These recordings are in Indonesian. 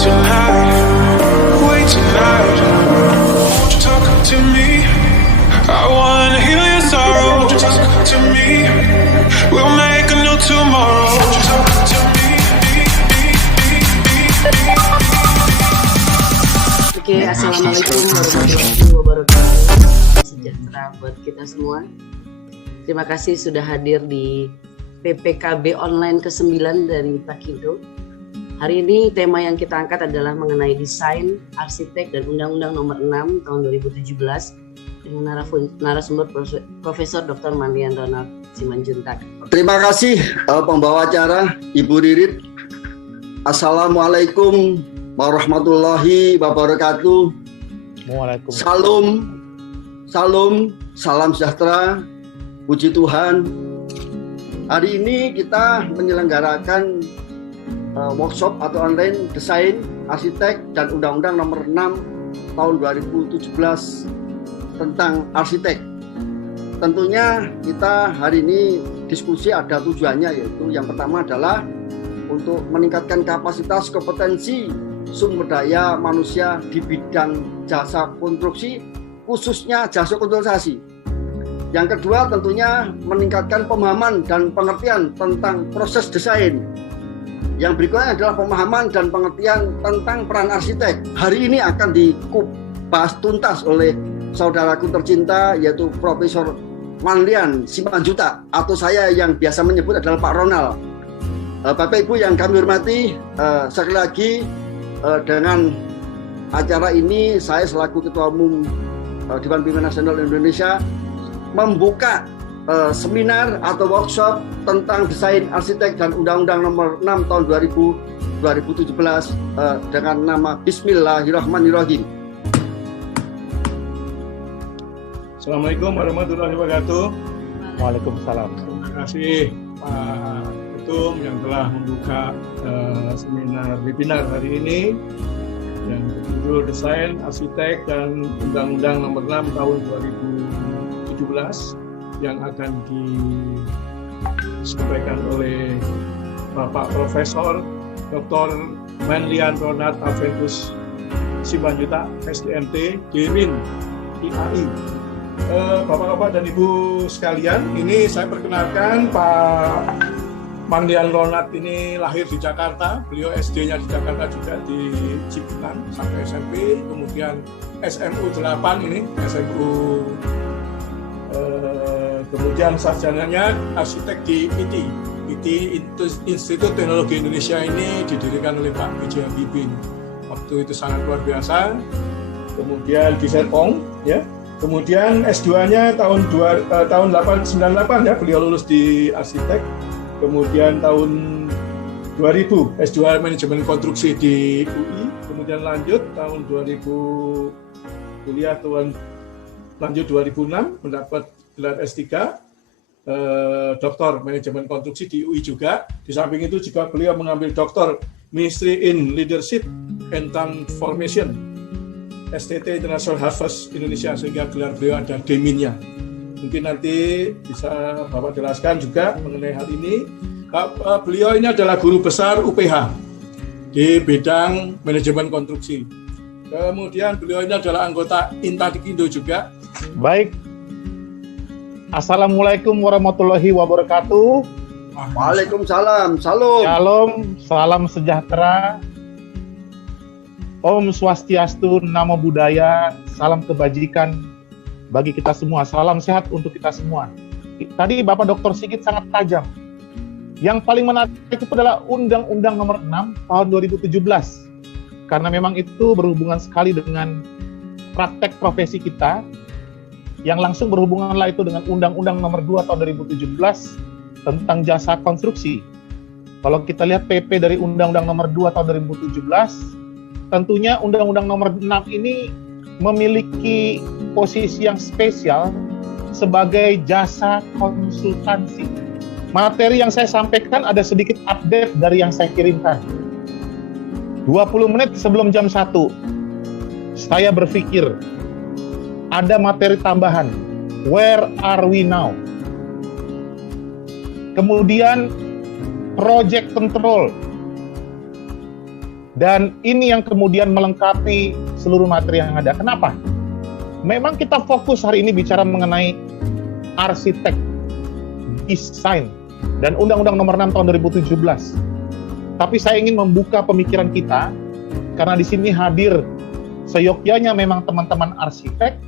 tonight, wait tonight. Won't you talk to me? I wanna heal your sorrow. Won't you talk to me? We'll make a new tomorrow. Won't you talk to me? Oke, assalamualaikum warahmatullahi wabarakatuh. Sejahtera buat kita semua. Terima kasih sudah hadir di PPKB online ke-9 dari Takindo. Hari ini tema yang kita angkat adalah mengenai desain, arsitek, dan Undang-Undang Nomor 6 tahun 2017 dengan narasumber Profesor Dr. Manlian Ronald Simanjuntak. Terima kasih pembawa acara Ibu Ririt. Assalamualaikum warahmatullahi wabarakatuh. Waalaikumsalam. Salam sejahtera, puji Tuhan. Hari ini kita menyelenggarakan workshop atau online desain, arsitek, dan Undang-Undang Nomor 6 tahun 2017 tentang arsitek. Tentunya kita hari ini diskusi ada tujuannya, yaitu yang pertama adalah untuk meningkatkan kapasitas kompetensi sumber daya manusia di bidang jasa konstruksi, khususnya jasa konsultasi. Yang kedua tentunya meningkatkan pemahaman dan pengertian tentang proses desain. Yang berikutnya adalah pemahaman dan pengertian tentang peran arsitek. Hari ini akan dibahas tuntas oleh saudaraku tercinta, yaitu Profesor Manlian Simanjuntak, atau saya yang biasa menyebut adalah Pak Ronald. Bapak Ibu yang kami hormati, sekali lagi dengan acara ini saya selaku Ketua Umum Dewan Pimpinan Nasional Indonesia membuka seminar atau workshop tentang desain, arsitek, dan Undang-Undang Nomor 6 tahun 2017 dengan nama Bismillahirrahmanirrahim. Assalamualaikum warahmatullahi wabarakatuh. Waalaikumsalam. Terima kasih Pak Ketum yang telah membuka seminar webinar hari ini yang berjudul Desain, Arsitek, dan Undang-Undang Nomor 6 tahun 2017 yang akan disampaikan oleh Bapak Profesor Dr. Manlian Ronald Alventus Simanjuntak, SDMT, Demin IAI. Bapak-bapak dan Ibu sekalian, ini saya perkenalkan Pak Manlian Ronald ini lahir di Jakarta, beliau SD-nya di Jakarta juga di Ciputan sampai SMP, kemudian SMU 8 ini, SMU kemudian sarjananya arsitek di IT Institut Teknologi Indonesia ini didirikan oleh Pak B.J. Habibie. Waktu itu sangat luar biasa. Kemudian di Serpong, ya. Kemudian S2-nya tahun 98 ya, beliau lulus di arsitek. Kemudian tahun 2000 S2 Manajemen Konstruksi di UI. Kemudian lanjut tahun 2000 kuliah lanjut 2006 mendapat gelar S3 Doktor Manajemen Konstruksi di UI juga. Di samping itu juga beliau mengambil Doktor Ministry in Leadership and Transformation STT International Harvard Indonesia, sehingga gelar beliau ada Deminnya. Mungkin nanti bisa Bapak jelaskan juga mengenai hal ini. Beliau ini adalah guru besar UPH di bidang manajemen konstruksi. Kemudian beliau ini adalah anggota Takindo juga. Baik. Assalamualaikum warahmatullahi wabarakatuh. Waalaikumsalam. Salam, salam sejahtera. Om Swastiastu, Namo Buddhaya, salam kebajikan bagi kita semua. Salam sehat untuk kita semua. Tadi Bapak Dr. Sigit sangat tajam. Yang paling menarik itu adalah Undang-Undang Nomor 6 tahun 2017. Karena memang itu berhubungan sekali dengan praktek profesi kita, yang langsung berhubunganlah itu dengan Undang-Undang Nomor 2 tahun 2017 tentang jasa konstruksi. Kalau kita lihat PP dari Undang-Undang Nomor 2 tahun 2017, tentunya Undang-Undang Nomor 6 ini memiliki posisi yang spesial sebagai jasa konsultansi. Materi yang saya sampaikan ada sedikit update dari yang saya kirimkan. 20 menit sebelum jam 1, saya berpikir ada materi tambahan. Where are we now? Kemudian project control. Dan ini yang kemudian melengkapi seluruh materi yang ada. Kenapa? Memang kita fokus hari ini bicara mengenai arsitek, desain, dan Undang-Undang Nomor 6 Tahun 2017. Tapi saya ingin membuka pemikiran kita, karena di sini hadir seyogyanya memang teman-teman arsitek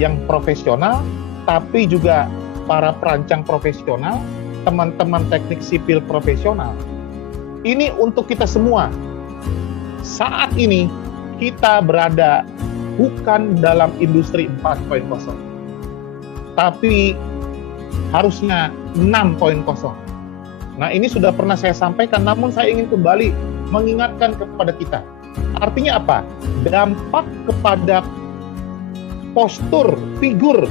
yang profesional, tapi juga para perancang profesional, teman-teman teknik sipil profesional. Ini untuk kita semua. Saat ini kita berada bukan dalam industri 4.0, tapi harusnya 6.0. Nah, ini sudah pernah saya sampaikan, namun saya ingin kembali mengingatkan kepada kita. Artinya apa? Dampak kepada postur, figur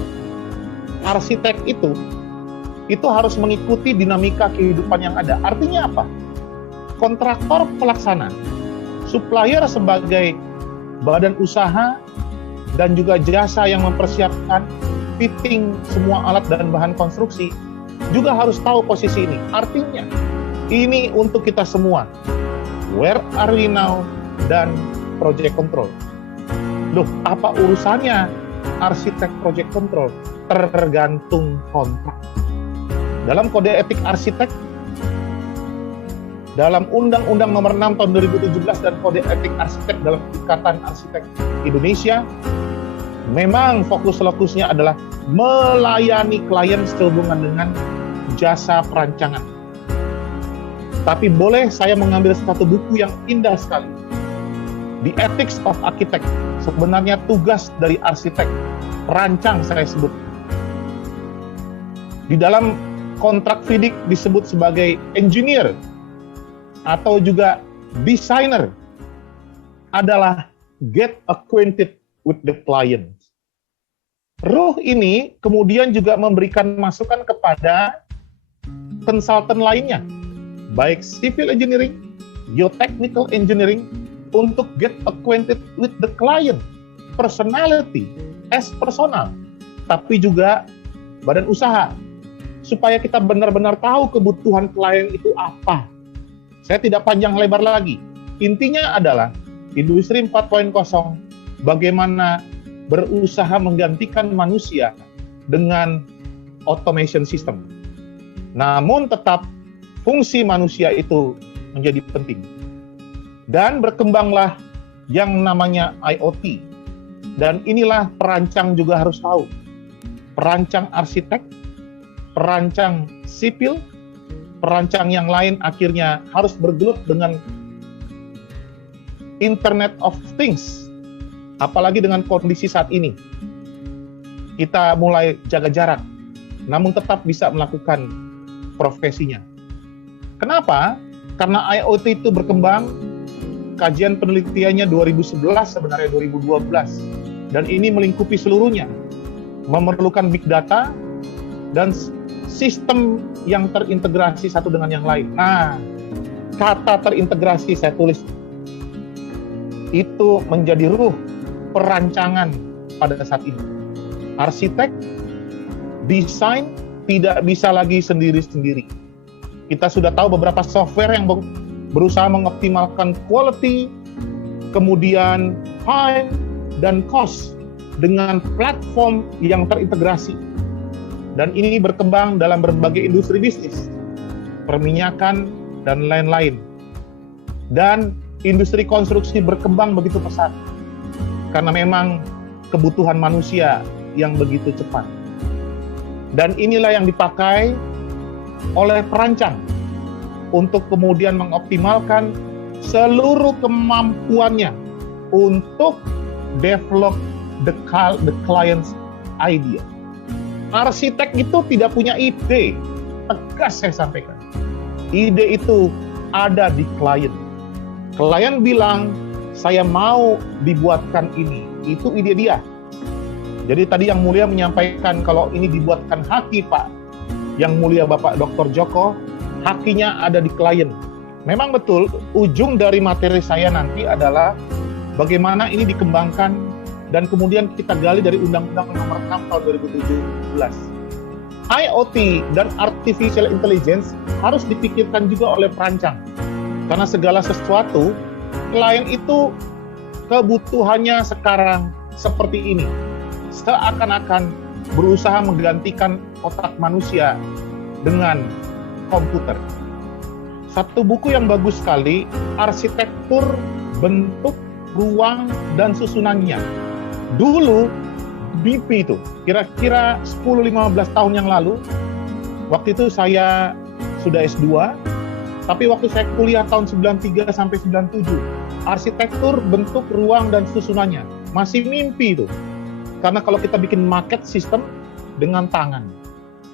arsitek itu harus mengikuti dinamika kehidupan yang ada. Artinya apa? Kontraktor pelaksana, supplier sebagai badan usaha, dan juga jasa yang mempersiapkan fitting semua alat dan bahan konstruksi, juga harus tahu posisi ini. Artinya, ini untuk kita semua. Where are we now? Dan project control. Loh, apa urusannya arsitek project control? Tergantung kontrak. Dalam kode etik arsitek, dalam Undang-Undang Nomor 6 Tahun 2017 dan kode etik arsitek dalam Ikatan Arsitek Indonesia, memang fokus-fokusnya adalah melayani klien sehubungan dengan jasa perancangan. Tapi boleh saya mengambil satu buku yang indah sekali, The Ethics of Architect. Sebenarnya tugas dari arsitek, perancang saya sebut. Di dalam kontrak FIDIC disebut sebagai engineer atau juga designer, adalah get acquainted with the client. Ruh ini kemudian juga memberikan masukan kepada konsultan lainnya, baik civil engineering, geotechnical engineering, untuk get acquainted with the client, personality, as personal, tapi juga badan usaha, supaya kita benar-benar tahu kebutuhan klien itu apa. Saya tidak panjang lebar lagi. Intinya adalah industri 4.0 bagaimana berusaha menggantikan manusia dengan automation system. Namun tetap fungsi manusia itu menjadi penting. Dan berkembanglah yang namanya IoT. Dan inilah perancang juga harus tahu. Perancang arsitek, perancang sipil, perancang yang lain akhirnya harus bergelut dengan Internet of Things. Apalagi dengan kondisi saat ini. Kita mulai jaga jarak, namun tetap bisa melakukan profesinya. Kenapa? Karena IoT itu berkembang, kajian penelitiannya 2011, sebenarnya 2012. Dan ini melingkupi seluruhnya. Memerlukan big data dan sistem yang terintegrasi satu dengan yang lain. Nah, kata terintegrasi saya tulis. Itu menjadi ruh perancangan pada saat ini. Arsitek, desain tidak bisa lagi sendiri-sendiri. Kita sudah tahu beberapa software yang berusaha mengoptimalkan quality, kemudian time, dan cost dengan platform yang terintegrasi. Dan ini berkembang dalam berbagai industri bisnis, perminyakan, dan lain-lain. Dan industri konstruksi berkembang begitu pesat, karena memang kebutuhan manusia yang begitu cepat. Dan inilah yang dipakai oleh perancang untuk kemudian mengoptimalkan seluruh kemampuannya untuk develop the client's idea. Arsitek itu tidak punya ide, tegas saya sampaikan. Ide itu ada di klien. Klien bilang, saya mau dibuatkan ini. Itu ide dia. Jadi tadi Yang Mulia menyampaikan kalau ini dibuatkan haki, Pak. Yang Mulia Bapak Dr. Joko, hakinya ada di klien. Memang betul, ujung dari materi saya nanti adalah bagaimana ini dikembangkan dan kemudian kita gali dari Undang-Undang Nomor 6 Tahun 2017. IoT dan Artificial Intelligence harus dipikirkan juga oleh perancang. Karena segala sesuatu, klien itu kebutuhannya sekarang seperti ini. Seakan-akan berusaha menggantikan otak manusia dengan komputer. Satu buku yang bagus sekali, Arsitektur Bentuk, Ruang, dan Susunannya. Dulu, BP itu, kira-kira 10-15 tahun yang lalu, waktu itu saya sudah S2, tapi waktu saya kuliah tahun 93 sampai 97, arsitektur, bentuk, ruang, dan susunannya. Masih mimpi itu. Karena kalau kita bikin market system dengan tangan.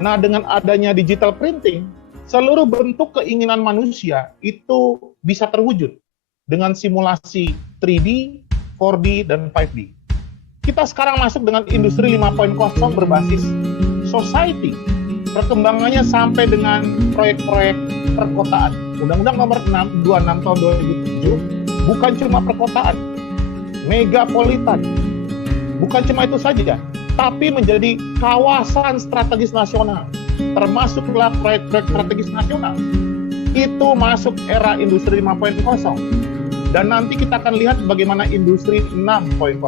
Nah, dengan adanya digital printing, seluruh bentuk keinginan manusia itu bisa terwujud dengan simulasi 3D, 4D, dan 5D. Kita sekarang masuk dengan industri 5.0 berbasis society. Perkembangannya sampai dengan proyek-proyek perkotaan. Undang-Undang nomor 26 tahun 2007 bukan cuma perkotaan, megapolitan. Bukan cuma itu saja, tapi menjadi kawasan strategis nasional, termasuklah proyek-proyek strategis nasional. Itu masuk era industri 5.0. Dan nanti kita akan lihat bagaimana industri 6.0.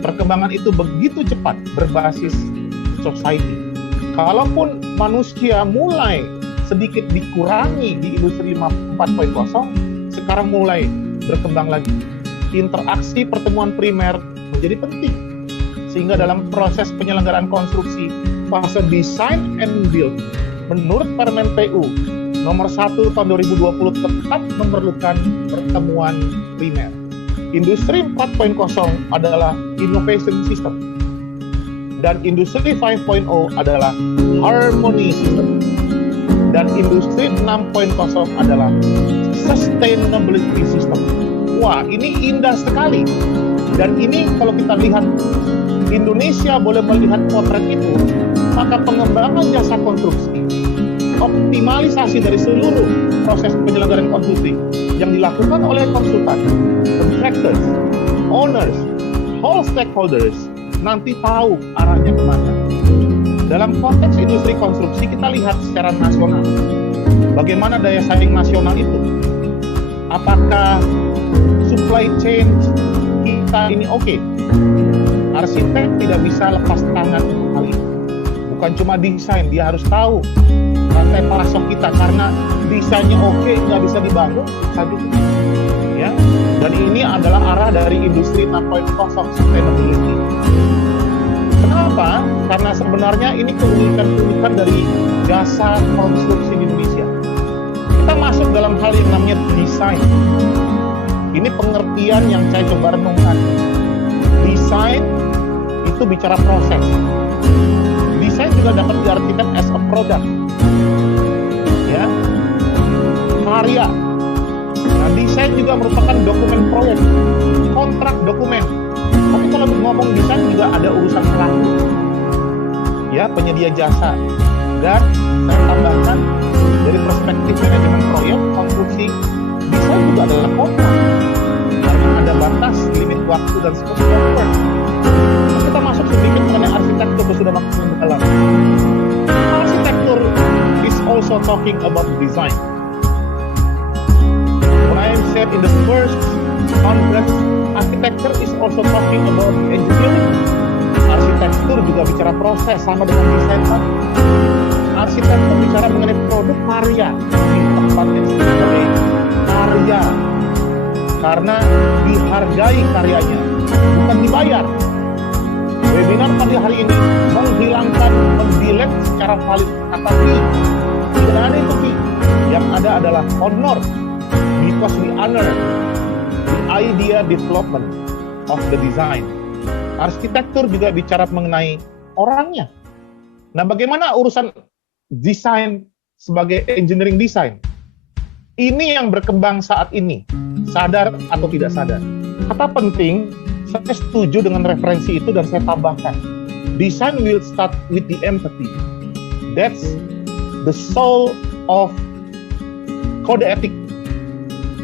Perkembangan itu begitu cepat berbasis society. Kalaupun manusia mulai sedikit dikurangi di industri 4.0, sekarang mulai berkembang lagi. Interaksi pertemuan primer menjadi penting. Sehingga dalam proses penyelenggaraan konstruksi, fase design and build, menurut Permen PU nomor 1 tahun 2020 tetap memerlukan pertemuan primer. Industri 4.0 adalah innovation system. Dan industri 5.0 adalah harmony system. Dan industri 6.0 adalah sustainability system. Wah, ini indah sekali. Dan ini kalau kita lihat, Indonesia boleh melihat potret itu, maka pengembangan jasa konstruksi, optimalisasi dari seluruh proses penyelenggaraan konstruksi yang dilakukan oleh konsultan, contractors, owners, all stakeholders, nanti tahu arahnya kemana. Dalam konteks industri konstruksi, kita lihat secara nasional, bagaimana daya saing nasional itu. Apakah supply chain kita ini oke? Arsitek tidak bisa lepas tangan untuk hal ini. Bukan cuma desain, dia harus tahu rantai pasok kita, karena desainnya oke, nggak bisa dibangun, susah juga. Ya, dan ini adalah arah dari industri 6.0 sustainability. Kenapa? Karena sebenarnya ini keunikan-keunikan dari jasa konstruksi di Indonesia. Kita masuk dalam hal yang namanya desain. Ini pengertian yang saya coba renungkan. Desain itu bicara proses. Desain juga dapat diartikan as a product. Ya. Karya. Nah, desain juga merupakan dokumen proyek, kontrak dokumen. Tapi kalau ngomong desain juga ada urusan pelaku, ya, penyedia jasa. Dan saya tambahkan dari perspektif manajemen proyek konstruksi, desain juga adalah kontrak karena ada batas, limit waktu dan skop work. Kita masuk sedikit mengenai arsitektur, sudah makin mendalam. Arsitektur is also talking about design. When I said in the first conference, architecture is also talking about engineering. Arsitektur juga bicara proses, sama dengan desain tadi. Arsitektur bicara mengenai produk karya, di tempat yang sebagai karya, karena dihargai karyanya, bukan dibayar. Webinar pada hari ini menghilangkan, mendelete secara valid kata fee. Tidak ada itu fee. Yang ada adalah honor, because we honor the idea development of the design. Arsitektur juga bicara mengenai orangnya. Nah, bagaimana urusan desain sebagai engineering design? Ini yang berkembang saat ini, sadar atau tidak sadar. Kata penting, saya setuju dengan referensi itu dan saya tambahkan. Design will start with the empathy. That's the soul of kode etik.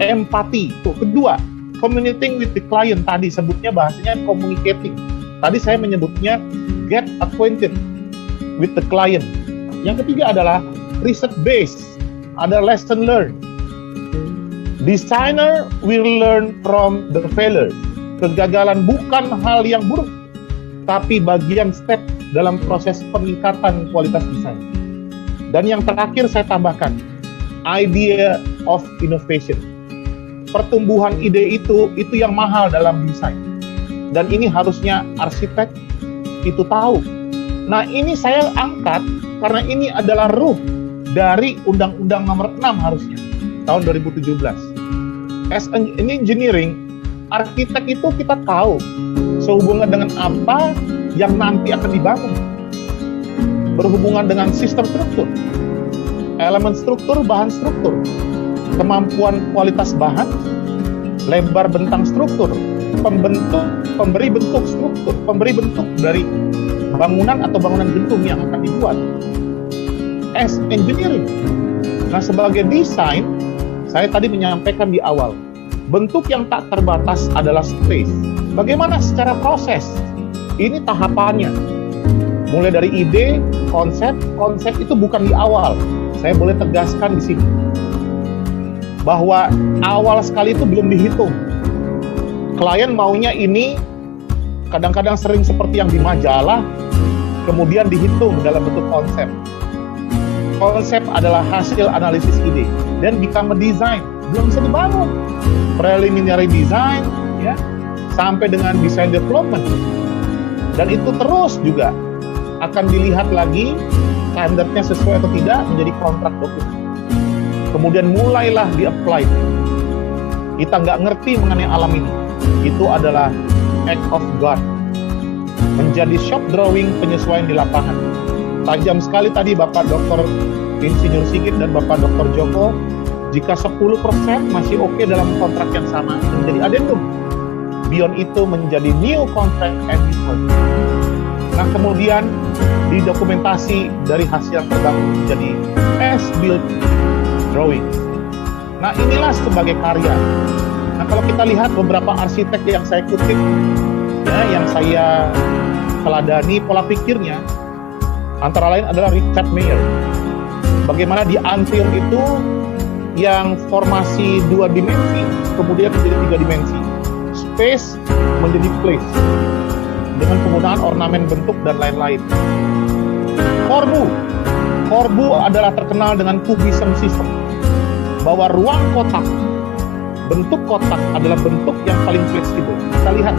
Empati. Tuh, kedua, communicating with the client, tadi sebutnya bahasanya communicating. Tadi saya menyebutnya get acquainted with the client. Yang ketiga adalah research based, ada lesson learned. Designer will learn from the failure. Kegagalan bukan hal yang buruk, tapi bagian step dalam proses peningkatan kualitas desain. Dan yang terakhir saya tambahkan, idea of innovation. Pertumbuhan ide itu yang mahal dalam desain. Dan ini harusnya arsitek itu tahu. Nah, ini saya angkat karena ini adalah ruh dari Undang-Undang Nomor 6 harusnya tahun 2017. As an engineering, arsitek itu kita tahu sehubungan dengan apa yang nanti akan dibangun. Berhubungan dengan sistem struktur, elemen struktur, bahan struktur, kemampuan kualitas bahan, lebar bentang struktur, pemberi bentuk struktur, pemberi bentuk dari bangunan atau bangunan gedung yang akan dibuat. As engineering. Nah, sebagai desain, saya tadi menyampaikan di awal, bentuk yang tak terbatas adalah space. Bagaimana secara proses? Ini tahapannya. Mulai dari ide, konsep itu bukan di awal. Saya boleh tegaskan di sini bahwa awal sekali itu belum dihitung. Klien maunya ini kadang-kadang sering seperti yang di majalah, kemudian dihitung dalam bentuk konsep. Konsep adalah hasil analisis ide dan become a design. Belum bisa dibangun. Preliminary design, ya, sampai dengan design development. Dan itu terus juga akan dilihat lagi standarnya sesuai atau tidak menjadi kontrak dokumen. Kemudian mulailah di-apply. Kita nggak ngerti mengenai alam ini. Itu adalah act of God. Menjadi shop drawing penyesuaian di lapangan. Tajam sekali tadi Bapak Dr. Insinyur Sigit dan Bapak Dr. Joko, jika 10% masih oke dalam kontrak yang sama, menjadi addendum. Beyond itu menjadi new contract and default. Nah, kemudian didokumentasi dari hasil yang terbangun menjadi as-built drawing. Nah, inilah sebagai karya. Nah, kalau kita lihat beberapa arsitek yang saya kutip, ya, yang saya teladani pola pikirnya, antara lain adalah Richard Mayer. Bagaimana di Antium itu yang formasi 2 dimensi, kemudian menjadi 3 dimensi. Space menjadi place. Dengan penggunaan ornamen bentuk dan lain-lain. Corbu adalah terkenal dengan cubism system. Bahwa ruang kotak, bentuk kotak adalah bentuk yang paling fleksibel. Kita lihat,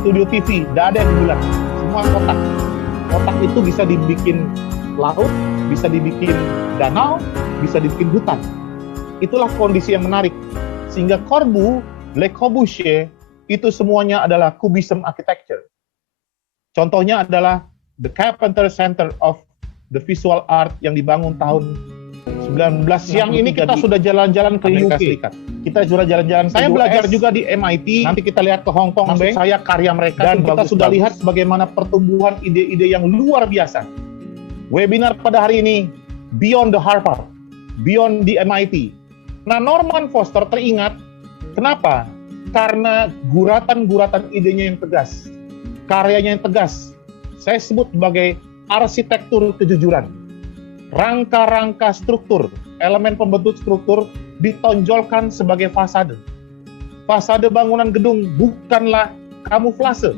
studio TV, tidak ada yang bulat. Semua kotak. Kotak itu bisa dibikin laut, bisa dibikin danau, bisa dibikin hutan. Itulah kondisi yang menarik. Sehingga Le Corbusier, itu semuanya adalah cubism architecture. Contohnya adalah The Carpenter Center of the Visual Art yang dibangun tahun 19. Siang ini kita sudah jalan-jalan ke Amerika Serikat. Kita sudah jalan-jalan. Saya belajar juga di MIT. Nanti kita lihat ke Hong Kong. Maksud saya karya mereka. Dan kita sudah lihat bagaimana pertumbuhan ide-ide yang luar biasa. Webinar pada hari ini, Beyond the Harvard, Beyond the MIT. Nah, Norman Foster teringat. Kenapa? Karena guratan-guratan idenya yang tegas. Karyanya yang tegas. Saya sebut sebagai arsitektur kejujuran. Rangka-rangka struktur, elemen pembentuk struktur ditonjolkan sebagai fasade. Fasade bangunan gedung bukanlah kamuflase.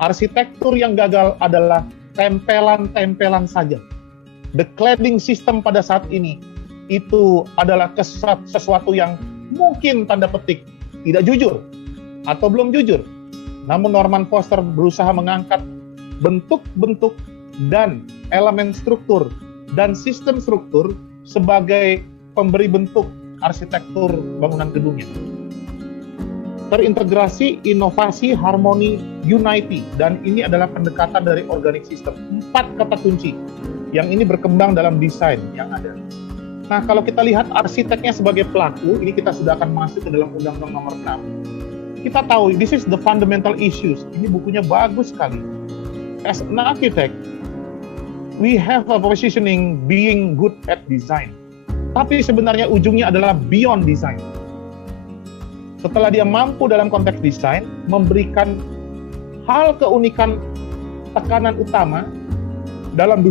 Arsitektur yang gagal adalah tempelan-tempelan saja. The cladding system pada saat ini itu adalah sesuatu yang mungkin tanda petik tidak jujur atau belum jujur. Namun Norman Foster berusaha mengangkat bentuk-bentuk dan elemen struktur dan sistem struktur sebagai pemberi bentuk arsitektur bangunan gedungnya. Terintegrasi, inovasi, harmoni, unity, dan ini adalah pendekatan dari organic system. 4 kata kunci yang ini berkembang dalam desain yang ada. Nah, kalau kita lihat arsiteknya sebagai pelaku, ini kita sudah akan masuk ke dalam Undang-Undang Nomor 6. Kita tahu, this is the fundamental issues. Ini bukunya bagus sekali. As an architect, we have a positioning being good at design. Tapi sebenarnya ujungnya adalah beyond design. Setelah dia mampu dalam konteks desain, memberikan hal keunikan tekanan utama dalam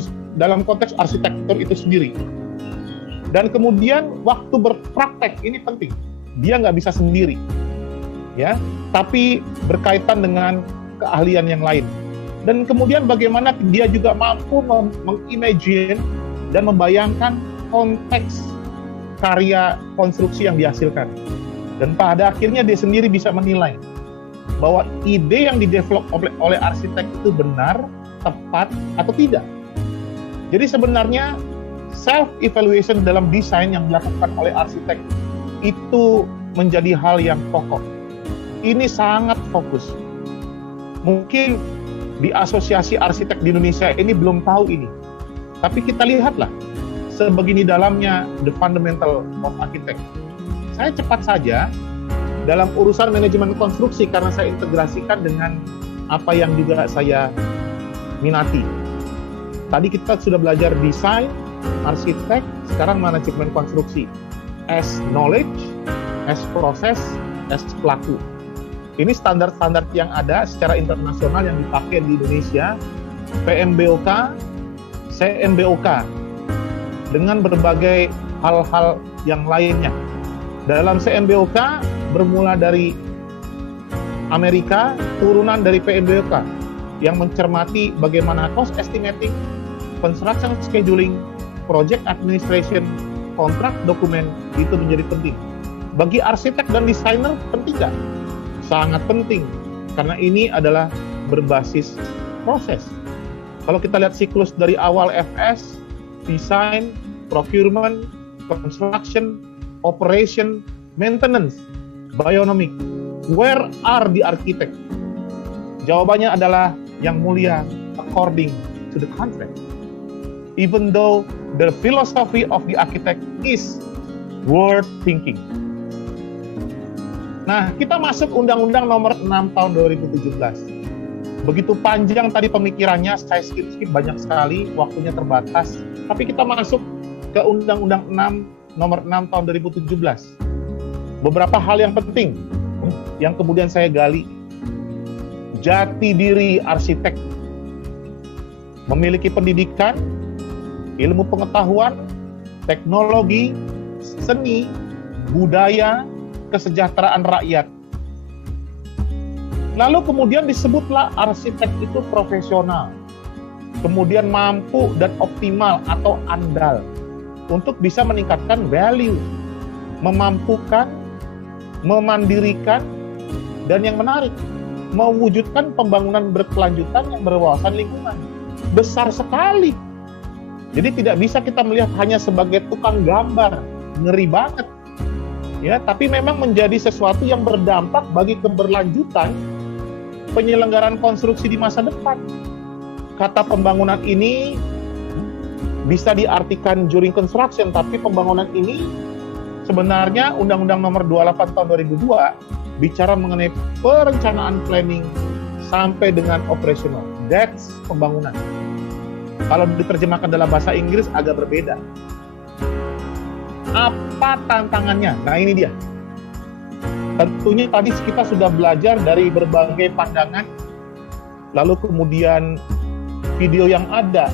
konteks arsitektur itu sendiri. Dan kemudian waktu berpraktek, ini penting. dia nggak bisa sendiri, ya, tapi berkaitan dengan keahlian yang lain. Dan kemudian bagaimana dia juga mampu mengimagine dan membayangkan konteks karya konstruksi yang dihasilkan. Dan pada akhirnya dia sendiri bisa menilai bahwa ide yang didevelop oleh arsitek itu benar, tepat, atau tidak. Jadi sebenarnya self-evaluation dalam desain yang dilakukan oleh arsitek itu menjadi hal yang pokok. Ini sangat fokus. Mungkin di Asosiasi Arsitek di Indonesia ini belum tahu ini. Tapi kita lihatlah, sebegini dalamnya the fundamental of architect. Saya cepat saja, dalam urusan manajemen konstruksi, karena saya integrasikan dengan apa yang juga saya minati. Tadi kita sudah belajar desain, arsitek, sekarang manajemen konstruksi. As knowledge, as proses, as pelaku. Ini standar-standar yang ada secara internasional yang dipakai di Indonesia, PMBOK, CMBOK, dengan berbagai hal-hal yang lainnya. Dalam CMBOK bermula dari Amerika, turunan dari PMBOK yang mencermati bagaimana cost estimating, construction scheduling, project administration, kontrak dokumen itu menjadi penting. Bagi arsitek dan desainer penting nggak? Sangat penting, karena ini adalah berbasis proses. Kalau kita lihat siklus dari awal FS, design, procurement, construction, operation, maintenance, bionomic. Where are the architect? Jawabannya adalah yang mulia, according to the contract. Even though the philosophy of the architect is worth thinking. Nah, kita masuk Undang-Undang Nomor 6 Tahun 2017. Begitu panjang tadi pemikirannya, saya skip banyak sekali, waktunya terbatas. Tapi kita masuk ke Undang-Undang 6 Nomor 6 Tahun 2017. Beberapa hal yang penting yang kemudian saya gali. Jati diri arsitek, memiliki pendidikan, ilmu pengetahuan, teknologi, seni, budaya, kesejahteraan rakyat. Lalu kemudian disebutlah arsitek itu profesional, kemudian mampu dan optimal atau andal untuk bisa meningkatkan value, memampukan, memandirikan, dan yang menarik, mewujudkan pembangunan berkelanjutan yang berwawasan lingkungan. Besar sekali. Jadi tidak bisa kita melihat hanya sebagai tukang gambar, ngeri banget. Ya, tapi memang menjadi sesuatu yang berdampak bagi keberlanjutan penyelenggaraan konstruksi di masa depan. Kata pembangunan ini bisa diartikan during construction, tapi pembangunan ini sebenarnya Undang-Undang Nomor 28 Tahun 2002 bicara mengenai perencanaan planning sampai dengan operational. That's pembangunan. Kalau diterjemahkan dalam bahasa Inggris agak berbeda. Apa tantangannya? Nah, ini dia. Tentunya tadi kita sudah belajar dari berbagai pandangan, lalu kemudian video yang ada,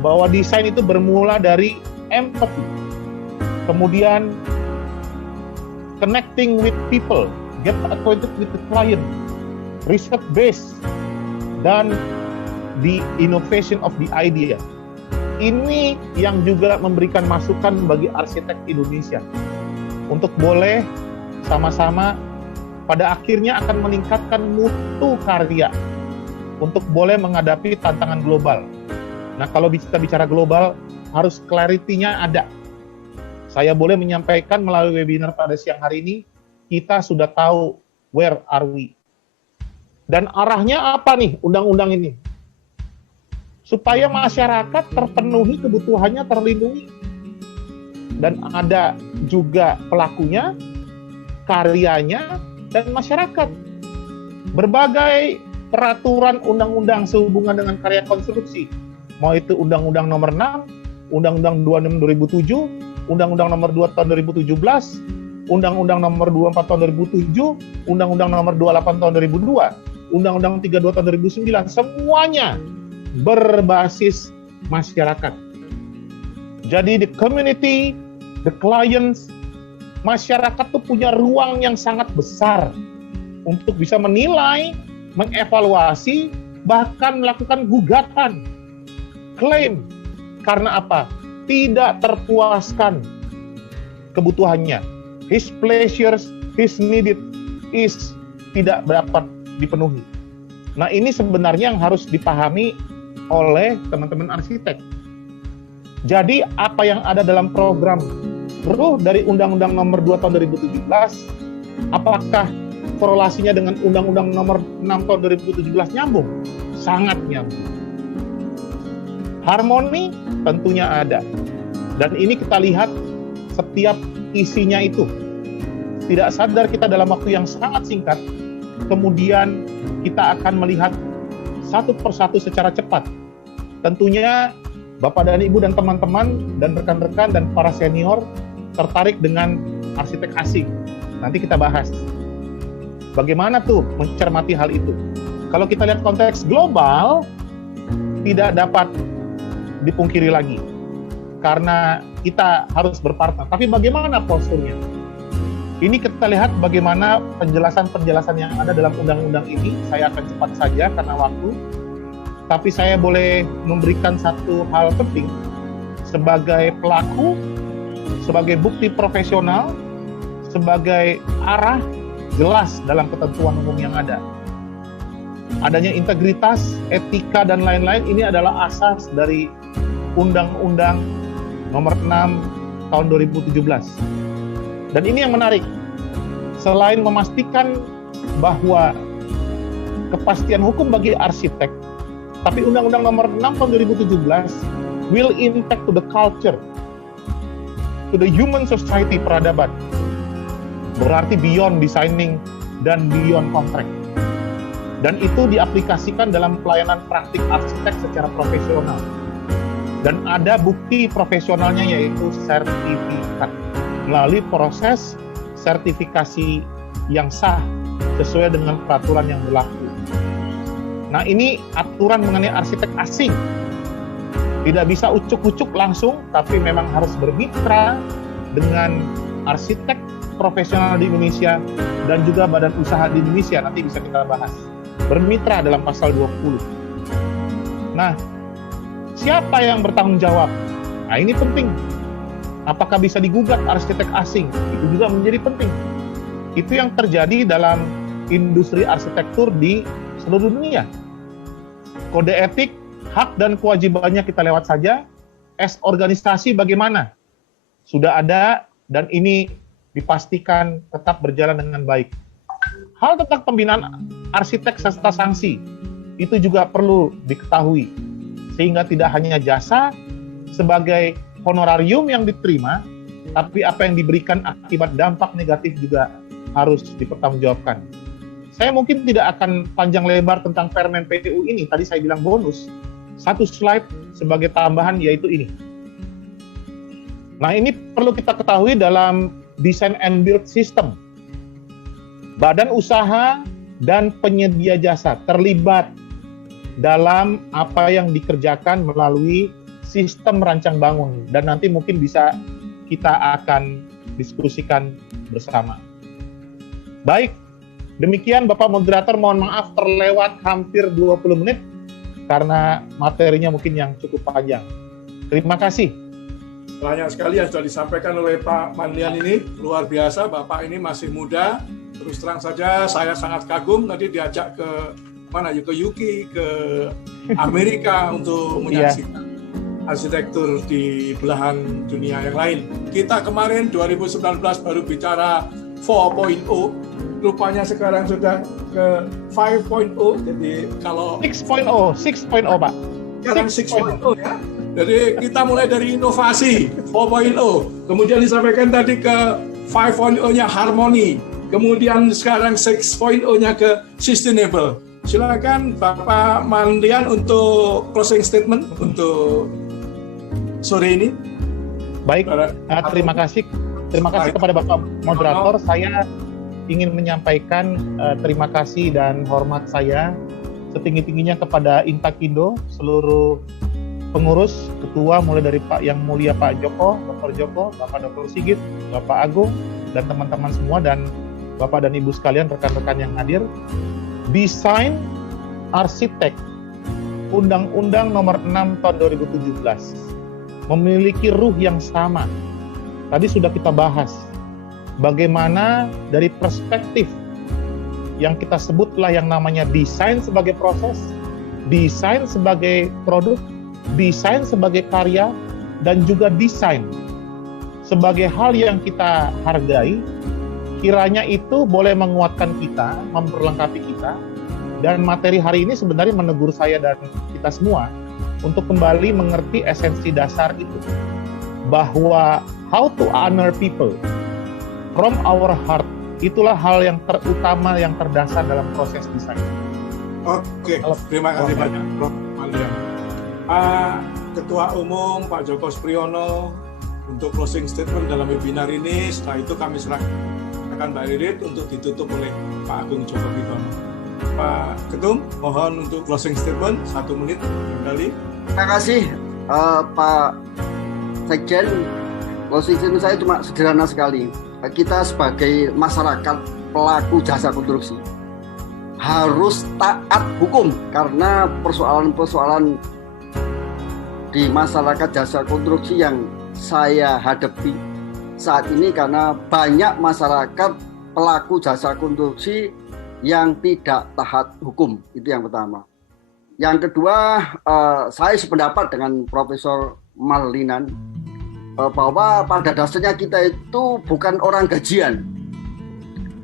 bahwa desain itu bermula dari empathy, kemudian connecting with people, get acquainted with the client, research based, dan the innovation of the idea. Ini yang juga memberikan masukan bagi arsitek Indonesia untuk boleh sama-sama pada akhirnya akan meningkatkan mutu karya untuk boleh menghadapi tantangan global. Nah, kalau kita bicara global, harus clarity-nya ada. Saya boleh menyampaikan melalui webinar pada siang hari ini, kita sudah tahu where are we. Dan arahnya apa nih undang-undang ini? Supaya masyarakat terpenuhi kebutuhannya, terlindungi. Dan ada juga pelakunya, karyanya, dan masyarakat. Berbagai peraturan undang-undang sehubungan dengan karya konstruksi, mau itu Undang-Undang Nomor 6, Undang-Undang 26 2007, Undang-Undang Nomor 2 Tahun 2017, Undang-Undang Nomor 24 Tahun 2007, Undang-Undang Nomor 28 Tahun 2002, Undang-Undang 32 Tahun 2009, semuanya berbasis masyarakat. Jadi the community, the clients, masyarakat tuh punya ruang yang sangat besar untuk bisa menilai, mengevaluasi, bahkan melakukan gugatan, klaim. Karena apa? Tidak terpuaskan kebutuhannya. His pleasures, his needed is tidak dapat dipenuhi. Nah, ini sebenarnya yang harus dipahami oleh teman-teman arsitek. Jadi apa yang ada dalam program ruh dari Undang-Undang Nomor 2 Tahun 2017, apakah korelasinya dengan Undang-Undang Nomor 6 Tahun 2017 nyambung? Sangat nyambung. Harmoni tentunya ada. Dan ini kita lihat setiap isinya itu. Tidak sadar kita dalam waktu yang sangat singkat, kemudian kita akan melihat satu persatu secara cepat. Tentunya Bapak dan Ibu dan teman-teman dan rekan-rekan dan para senior tertarik dengan arsitek asing. Nanti kita bahas. Bagaimana tuh mencermati hal itu? Kalau kita lihat konteks global, tidak dapat dipungkiri lagi. Karena kita harus berpartner. Tapi bagaimana posturnya? Ini kita lihat bagaimana penjelasan-penjelasan yang ada dalam undang-undang ini. Saya akan cepat saja karena waktu. Tapi saya boleh memberikan satu hal penting. Sebagai pelaku, sebagai bukti profesional, sebagai arah jelas dalam ketentuan umum yang ada. Adanya integritas, etika, dan lain-lain, ini adalah asas dari Undang-Undang Nomor 6 Tahun 2017. Dan ini yang menarik. Selain memastikan bahwa kepastian hukum bagi arsitek, tapi Undang-Undang Nomor 6 Tahun 2017 will impact to the culture, to the human society, peradaban. Berarti beyond designing dan beyond contract. Dan itu diaplikasikan dalam pelayanan praktik arsitek secara profesional. Dan ada bukti profesionalnya yaitu sertifikat. Melalui proses sertifikasi yang sah sesuai dengan peraturan yang berlaku. Nah, ini aturan mengenai arsitek asing. Tidak bisa ucuk-ucuk langsung, tapi memang harus bermitra dengan arsitek profesional di Indonesia dan juga badan usaha di Indonesia. Nanti bisa kita bahas. Bermitra dalam pasal 20. Nah, siapa yang bertanggung jawab? Nah, ini penting. Apakah bisa digugat arsitek asing? Itu juga menjadi penting. Itu yang terjadi dalam industri arsitektur di seluruh dunia. Kode etik, hak dan kewajibannya kita lewat saja. Organisasi bagaimana? Sudah ada dan ini dipastikan tetap berjalan dengan baik. Hal tentang pembinaan arsitek serta sanksi itu juga perlu diketahui. Sehingga tidak hanya jasa sebagai honorarium yang diterima, tapi apa yang diberikan akibat dampak negatif juga harus dipertanggungjawabkan. Saya mungkin tidak akan panjang lebar tentang Permen PU ini, tadi saya bilang bonus. Satu slide sebagai tambahan yaitu ini. Nah, ini perlu kita ketahui dalam design and build system. Badan usaha dan penyedia jasa terlibat dalam apa yang dikerjakan melalui sistem rancang bangun, dan nanti mungkin bisa kita akan diskusikan bersama. Baik, demikian Bapak Moderator, mohon maaf terlewat hampir 20 menit karena materinya mungkin yang cukup panjang. Terima kasih. Banyak sekali yang sudah disampaikan oleh Pak Manlian ini, luar biasa. Bapak ini masih muda, terus terang saja saya sangat kagum. Tadi diajak ke mana? Ke UK, ke Amerika untuk menyaksikan arsitektur di belahan dunia yang lain. Kita kemarin 2019 baru bicara 4.0, rupanya sekarang sudah ke 5.0. Jadi kalau 6.0 Pak. Sekarang 6.0 ya. Jadi kita mulai dari inovasi 4.0, kemudian disampaikan tadi ke 5.0-nya harmoni, kemudian sekarang 6.0-nya ke sustainable. Silakan Bapak Manlian untuk closing statement untuk sore ini. Baik, terima kasih kepada Bapak Moderator. Saya ingin menyampaikan terima kasih dan hormat saya setinggi-tingginya kepada Intakindo, seluruh pengurus, ketua mulai dari Pak Yang Mulia Pak Joko, Dr. Joko, Bapak Dr. Sigit, Bapak Agung, dan teman-teman semua dan Bapak dan Ibu sekalian, rekan-rekan yang hadir, desain arsitek Undang-Undang Nomor 6 Tahun 2017 memiliki ruh yang sama. Tadi sudah kita bahas bagaimana dari perspektif yang kita sebutlah yang namanya desain sebagai proses, desain sebagai produk, desain sebagai karya, dan juga desain sebagai hal yang kita hargai. Kiranya itu boleh menguatkan kita, memperlengkapi kita, dan materi hari ini sebenarnya menegur saya dan kita semua untuk kembali mengerti esensi dasar itu, bahwa how to honor people from our heart, itulah hal yang terutama, yang terdasar dalam proses desain. Oke, terima kasih banyak Prof. Malyan. Pak Ketua Umum Pak Joko Spriono untuk closing statement dalam webinar ini. Setelah itu kami serahkan Mbak Ririt untuk ditutup oleh Pak Agung Joko Widodo. Pak Ketum, mohon untuk closing statement 1 menit kembali. Terima kasih Pak Sekjen. Closing statement saya cuma sederhana sekali. Kita sebagai masyarakat pelaku jasa konstruksi harus taat hukum, karena persoalan-persoalan di masyarakat jasa konstruksi yang saya hadapi saat ini, karena banyak masyarakat pelaku jasa konstruksi yang tidak taat hukum. Itu yang pertama. Yang kedua, saya sependapat dengan Profesor Marlinan bahwa pada dasarnya kita itu bukan orang gajian.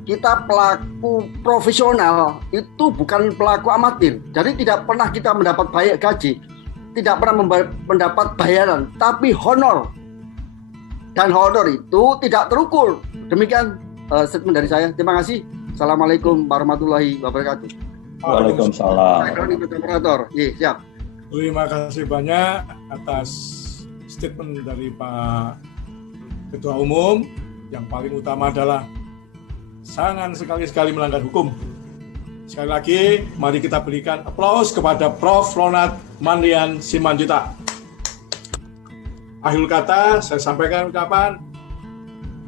Kita pelaku profesional, itu bukan pelaku amatir. Jadi tidak pernah kita mendapat gaji, tidak pernah mendapat bayaran, tapi honor. Dan honor itu tidak terukur. Demikian statement dari saya. Terima kasih. Assalamualaikum warahmatullahi wabarakatuh. Waalaikumsalam. Siap. Terima kasih banyak atas statement dari Pak Ketua Umum. Yang paling utama adalah jangan sekali-sekali melanggar hukum. Sekali lagi, mari kita berikan aplaus kepada Prof. Ronald Manlian Simanjuntak. Akhir kata, saya sampaikan ucapan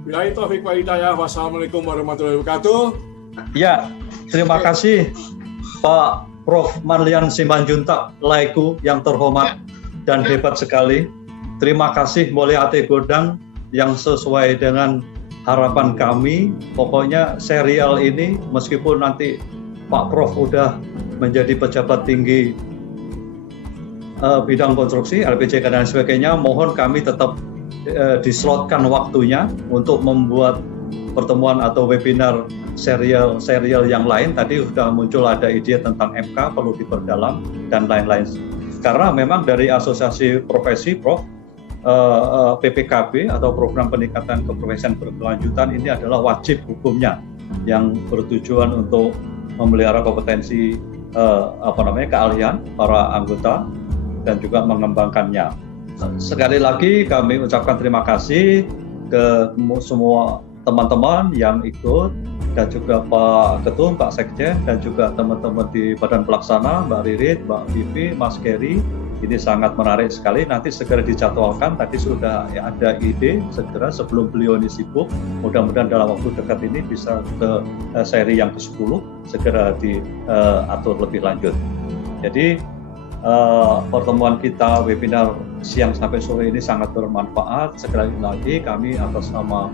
billahi taufiq wal hidayah. Wassalamualaikum warahmatullahi wabarakatuh. Ya, terima kasih Pak Prof. Manlian Simanjuntak, laiku yang terhormat dan hebat sekali. Terima kasih Mulia Ate Godang yang sesuai dengan harapan kami. Pokoknya serial ini, meskipun nanti Pak Prof udah menjadi pejabat tinggi bidang konstruksi, LPJK dan sebagainya, mohon kami tetap dislotkan waktunya untuk membuat pertemuan atau webinar serial yang lain. Tadi sudah muncul ada ide tentang MK perlu diperdalam dan lain-lain. Karena memang dari Asosiasi Profesi Prof, PPKB atau Program Peningkatan Keprofesian Berkelanjutan ini adalah wajib hukumnya yang bertujuan untuk memelihara kompetensi keahlian para anggota dan juga mengembangkannya. Sekali lagi kami ucapkan terima kasih ke semua teman-teman yang ikut dan juga Pak Ketum, Pak Sekjen, dan juga teman-teman di Badan Pelaksana, Mbak Ririt, Mbak Vivi, Mas Geri. Ini sangat menarik sekali, nanti segera dijadwalkan. Tadi sudah ada ide segera sebelum beliau ini sibuk. Mudah-mudahan dalam waktu dekat ini bisa ke seri yang ke-10, segera diatur lebih lanjut. Jadi pertemuan kita webinar siang sampai sore ini sangat bermanfaat. Sekali lagi kami atas nama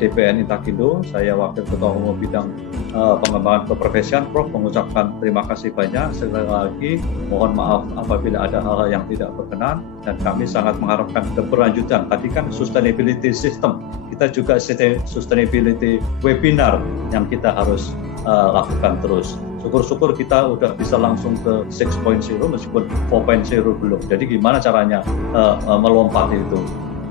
DPN Intakindo, saya Wakil Ketua Umum Bidang Pengembangan Keprofesian Prof mengucapkan terima kasih banyak. Sekali lagi mohon maaf apabila ada hal-hal yang tidak berkenan, dan kami sangat mengharapkan keberlanjutan. Tadi kan sustainability system, kita juga sustainability webinar yang kita harus lakukan terus. Syukur-syukur kita udah bisa langsung ke 6.0 meskipun 4.0 belum. Jadi gimana caranya melompat itu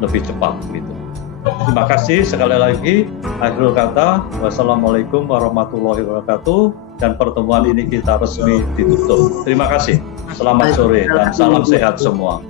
lebih cepat gitu. Terima kasih sekali lagi. Akhirul kata, wassalamualaikum warahmatullahi wabarakatuh, dan pertemuan ini kita resmi ditutup. Terima kasih. Selamat sore dan salam sehat semua.